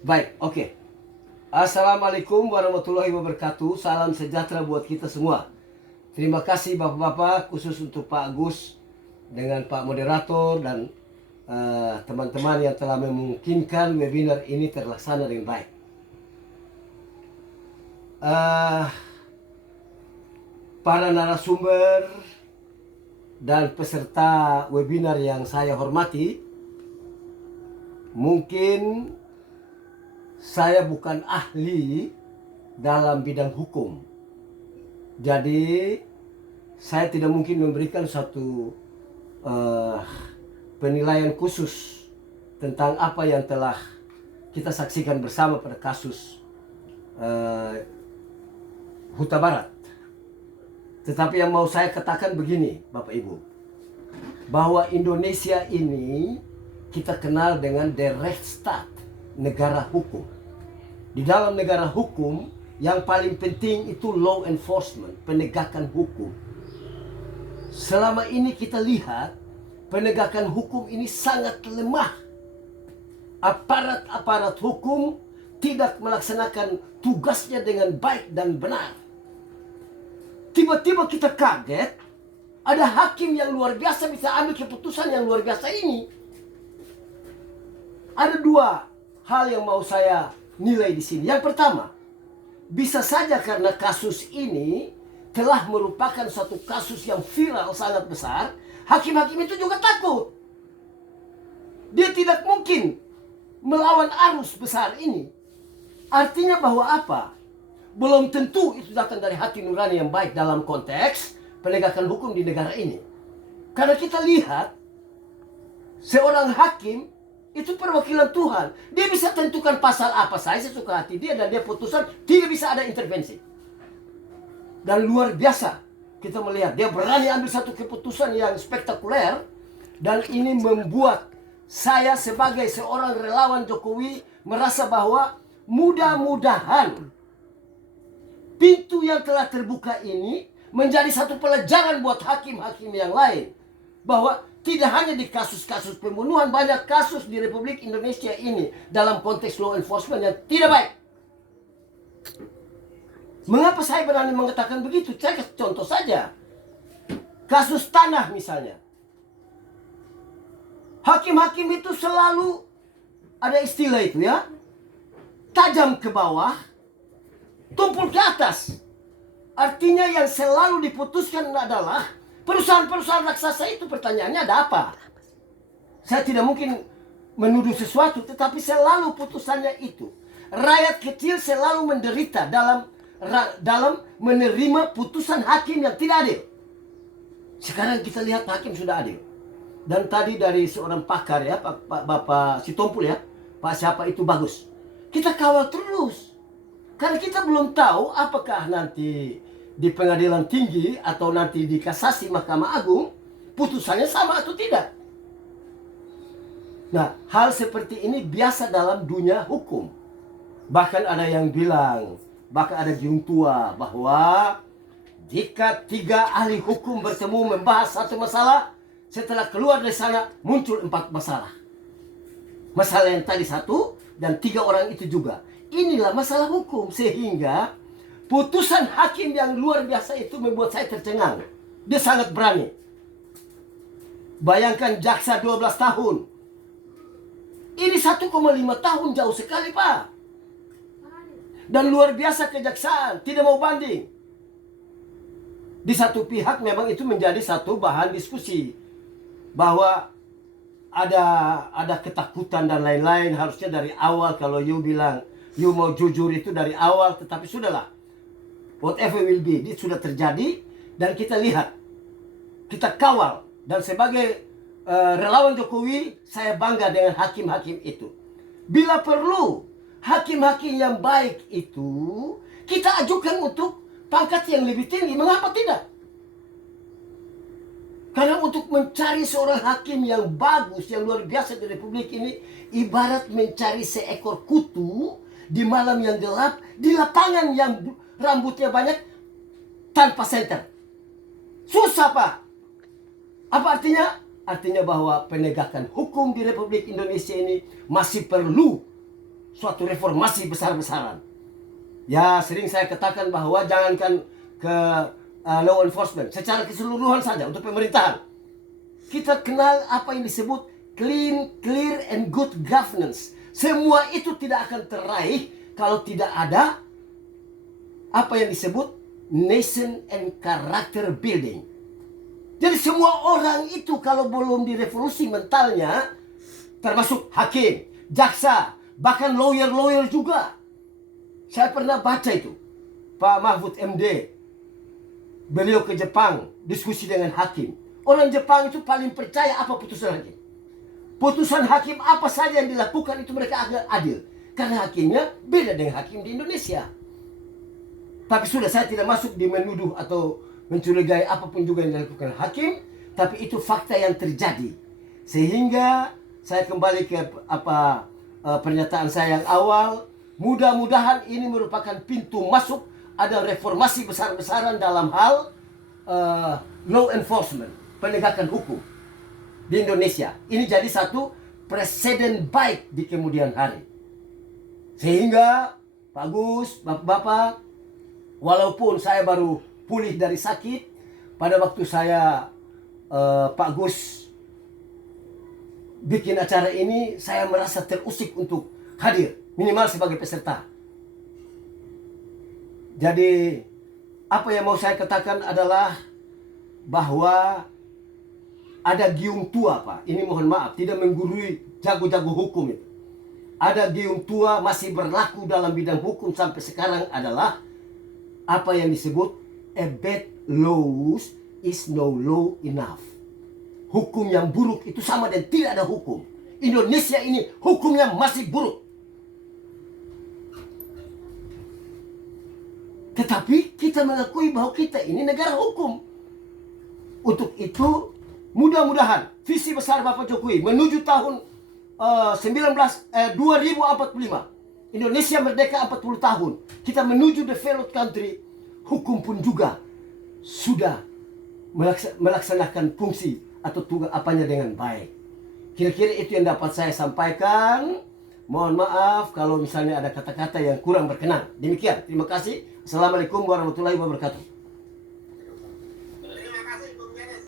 Baik, oke. Assalamualaikum warahmatullahi wabarakatuh. Salam sejahtera buat kita semua. Terima kasih Bapak-Bapak, khusus untuk Pak Agus dengan Pak Moderator dan teman-teman yang telah memungkinkan webinar ini terlaksana dengan baik. Para narasumber dan peserta webinar yang saya hormati, mungkin saya bukan ahli dalam bidang hukum. Jadi saya tidak mungkin memberikan satu penilaian khusus tentang apa yang telah kita saksikan bersama pada kasus Huta Barat. Tetapi yang mau saya katakan begini, Bapak Ibu, bahwa Indonesia ini kita kenal dengan the Rechtsstaat, negara hukum. Di dalam negara hukum yang paling penting itu law enforcement, penegakan hukum. Selama ini kita lihat penegakan hukum ini sangat lemah. Aparat-aparat hukum tidak melaksanakan tugasnya dengan baik dan benar. Tiba-tiba kita kaget, ada hakim yang luar biasa bisa ambil keputusan yang luar biasa ini. Ada dua hal yang mau saya nilai di sini. Yang pertama, bisa saja karena kasus ini telah merupakan suatu kasus yang viral sangat besar, hakim-hakim itu juga takut. Dia tidak mungkin melawan arus besar ini. Artinya bahwa apa? Belum tentu itu datang dari hati nurani yang baik dalam konteks penegakan hukum di negara ini. Karena kita lihat seorang hakim itu perwakilan Tuhan. Dia bisa tentukan pasal apa saja sesuka hati dia dan dia putusan tidak bisa ada intervensi. Dan luar biasa kita melihat dia berani ambil satu keputusan yang spektakuler, dan ini membuat saya sebagai seorang relawan Jokowi merasa bahwa mudah-mudahan pintu yang telah terbuka ini menjadi satu pelajaran buat hakim-hakim yang lain. Bahwa tidak hanya di kasus-kasus pembunuhan, banyak kasus di Republik Indonesia ini dalam konteks law enforcement yang tidak baik. Mengapa saya berani mengatakan begitu? Saya kasih contoh saja. Kasus tanah misalnya. Hakim-hakim itu selalu ada istilah itu ya. Tajam ke bawah, tumpul ke atas. Artinya yang selalu diputuskan adalah perusahaan-perusahaan raksasa itu. Pertanyaannya ada apa? Saya tidak mungkin menuduh sesuatu, tetapi selalu putusannya itu. Rakyat kecil selalu menderita dalam menerima putusan hakim yang tidak adil. Sekarang kita lihat hakim sudah adil. Dan tadi dari seorang pakar ya, Bapak Sitompul ya, Pak siapa itu bagus. Kita kawal terus. Karena kita belum tahu apakah nanti di pengadilan tinggi atau nanti di kasasi Mahkamah Agung putusannya sama atau tidak. Nah, hal seperti ini biasa dalam dunia hukum. Bahkan ada yang bilang, bahkan ada giung tua bahwa jika 3 ahli hukum bertemu membahas satu masalah, setelah keluar dari sana muncul 4 masalah. Masalah yang tadi 1 dan 3 orang itu juga. Inilah masalah hukum, sehingga putusan hakim yang luar biasa itu membuat saya tercengang. Dia sangat berani. Bayangkan jaksa 12 tahun. Ini 1,5 tahun, jauh sekali Pak. Dan luar biasa kejaksaan, tidak mau banding. Di satu pihak memang itu menjadi satu bahan diskusi. Bahwa ada ketakutan dan lain-lain. Harusnya dari awal kalau you bilang you mau jujur itu dari awal, tetapi sudahlah. Whatever will be, itu sudah terjadi dan kita lihat, kita kawal. Dan sebagai relawan Jokowi, saya bangga dengan hakim-hakim itu. Bila perlu, hakim-hakim yang baik itu kita ajukan untuk pangkat yang lebih tinggi. Mengapa tidak? Karena untuk mencari seorang hakim yang bagus, yang luar biasa di Republik ini, ibarat mencari seekor kutu di malam yang gelap, di lapangan yang rambutnya banyak, tanpa senter. Susah Pak. Apa artinya? Artinya bahwa penegakan hukum di Republik Indonesia ini masih perlu suatu reformasi besar-besaran. Ya, sering saya katakan bahwa jangankan ke law enforcement, secara keseluruhan saja untuk pemerintahan. Kita kenal apa yang disebut clean, clear, and good governance. Semua itu tidak akan teraih kalau tidak ada apa yang disebut nation and character building. Jadi semua orang itu kalau belum direvolusi mentalnya, termasuk hakim, jaksa, bahkan lawyer-lawyer juga. Saya pernah baca itu. Pak Mahfud MD, beliau ke Jepang, diskusi dengan hakim. Orang Jepang itu paling percaya apa putusan hakim. Putusan hakim apa saja yang dilakukan itu mereka agak adil. Karena hakimnya beda dengan hakim di Indonesia. Tapi sudah, saya tidak masuk di menuduh atau mencurigai apapun juga yang dilakukan hakim. Tapi itu fakta yang terjadi. Sehingga saya kembali ke pernyataan saya yang awal. Mudah-mudahan ini merupakan pintu masuk. Ada reformasi besar-besaran dalam hal law enforcement, penegakan hukum di Indonesia. Ini jadi satu presiden baik di kemudian hari. Sehingga Pak Gus, Bapak-bapak, walaupun saya baru pulih dari sakit, pada waktu saya Pak Gus bikin acara ini, saya merasa terusik untuk hadir, minimal sebagai peserta. Jadi apa yang mau saya katakan adalah bahwa ada giung tua, Pak. Ini mohon maaf, tidak menggurui jago-jago hukum itu. Ada giung tua masih berlaku dalam bidang hukum sampai sekarang adalah apa yang disebut a bad laws is no law enough. Hukum yang buruk itu sama dan tidak ada hukum. Indonesia ini hukumnya masih buruk. Tetapi kita mengakui bahwa kita ini negara hukum. Untuk itu mudah-mudahan visi besar Bapak Jokowi menuju tahun 2045, Indonesia merdeka 40 tahun, kita menuju developed country, hukum pun juga sudah melaksanakan fungsi atau tugas apanya dengan baik. Kira-kira itu yang dapat saya sampaikan. Mohon maaf kalau misalnya ada kata-kata yang kurang berkenan. Demikian, terima kasih. Assalamualaikum warahmatullahi wabarakatuh.